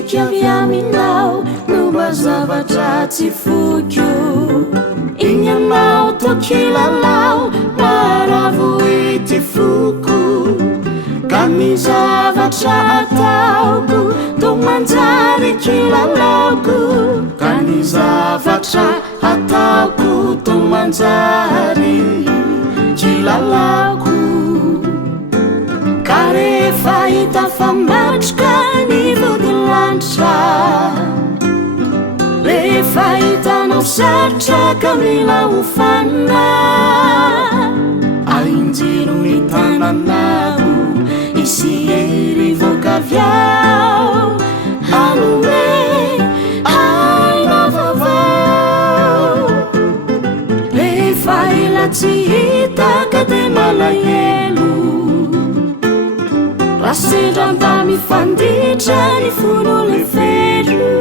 sikiaviaminao nomba zavatra tsy fokio igny tokilalao maravoity foko ka ny zavatra ataoko to manjary kilalaoko ka ny zavatra ataoko to manjary kilalaoko ka rehefa hita fa matroka ny vodilanitra rehefa hitanao sarotra ka mila hofanina ainjiro ny tananao isy hery vokaviao hanome aina vavao rehefa ela tsy hita ka de malahelo raha sendra mba mifanditra ny folo le fero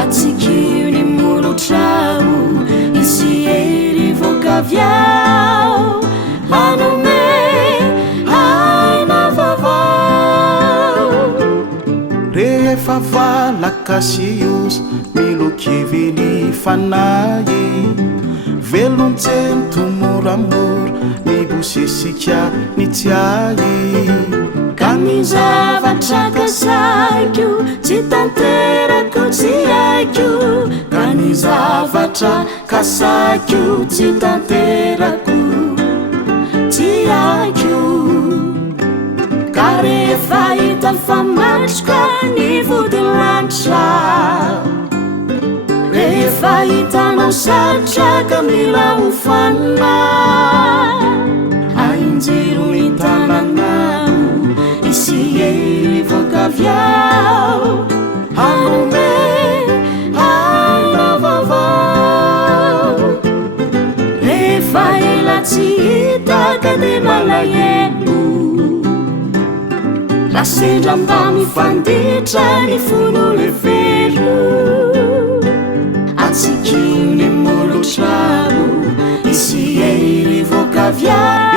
atsikio ny molotrao isy hery vokaviao hanome aina vavao rehefa valakasios milokivy ny fanahy velontseny tomoramora mibosesika ny tsiahy ka ny zavatra kasaiko tsy tanterako tsy haiko ka ny zavatra kasaiko tsy tanterako tsy haiko ka rehefa hita fa matroka ny vodilanitra rehefa hitanao sarotra ka mila hofanina ainjiro ny tananao isy hery vokaviao hanome aina vavao rehefa ela tsy hita ka de malahelo raha sendra mba mifanditra ny folo le fero atsikio ny molotrao isy hery vokaviao